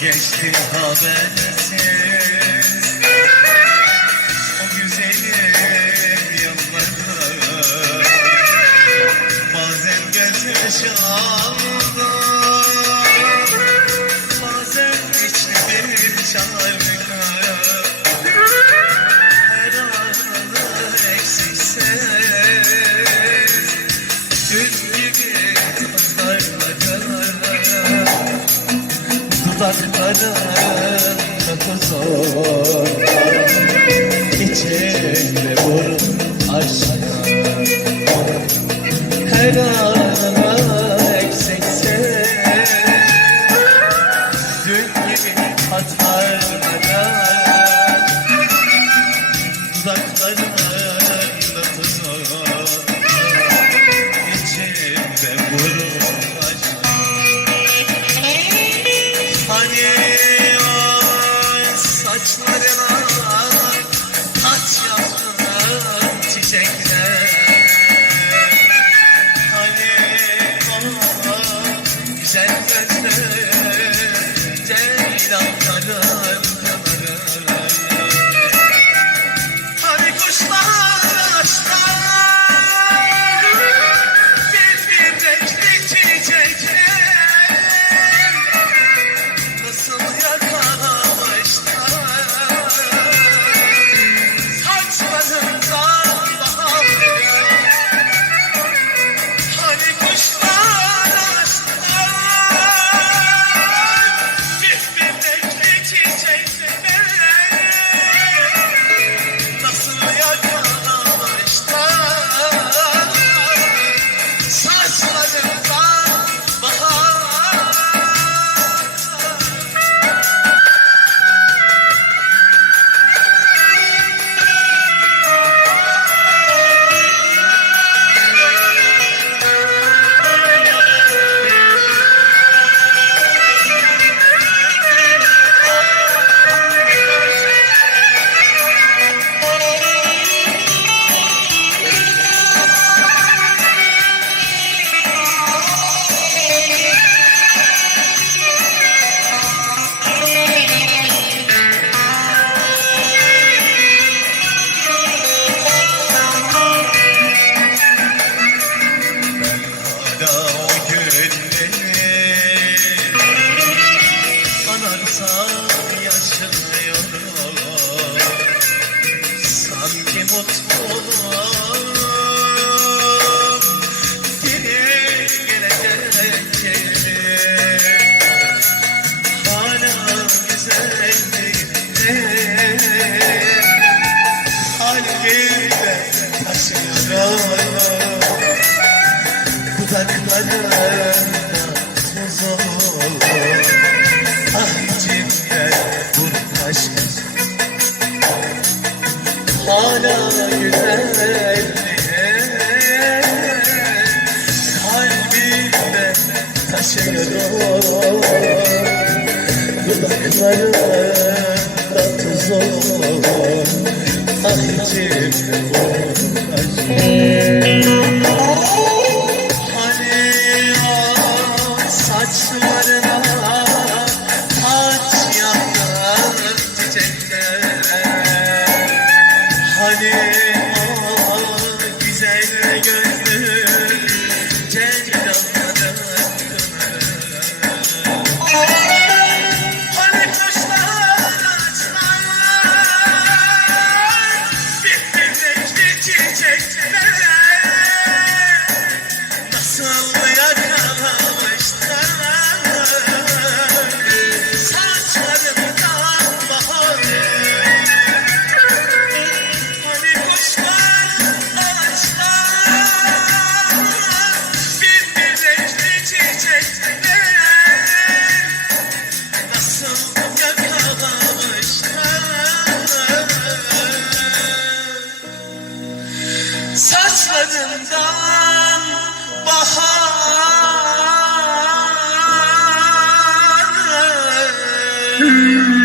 geçti habersiz Yolların kapı zorlar Çiçekle vurun aşk looked hala güzel. Kalbimde taşıyor dudaklarımda tuz olur ah içimde bu acı. Yeah. Yeah.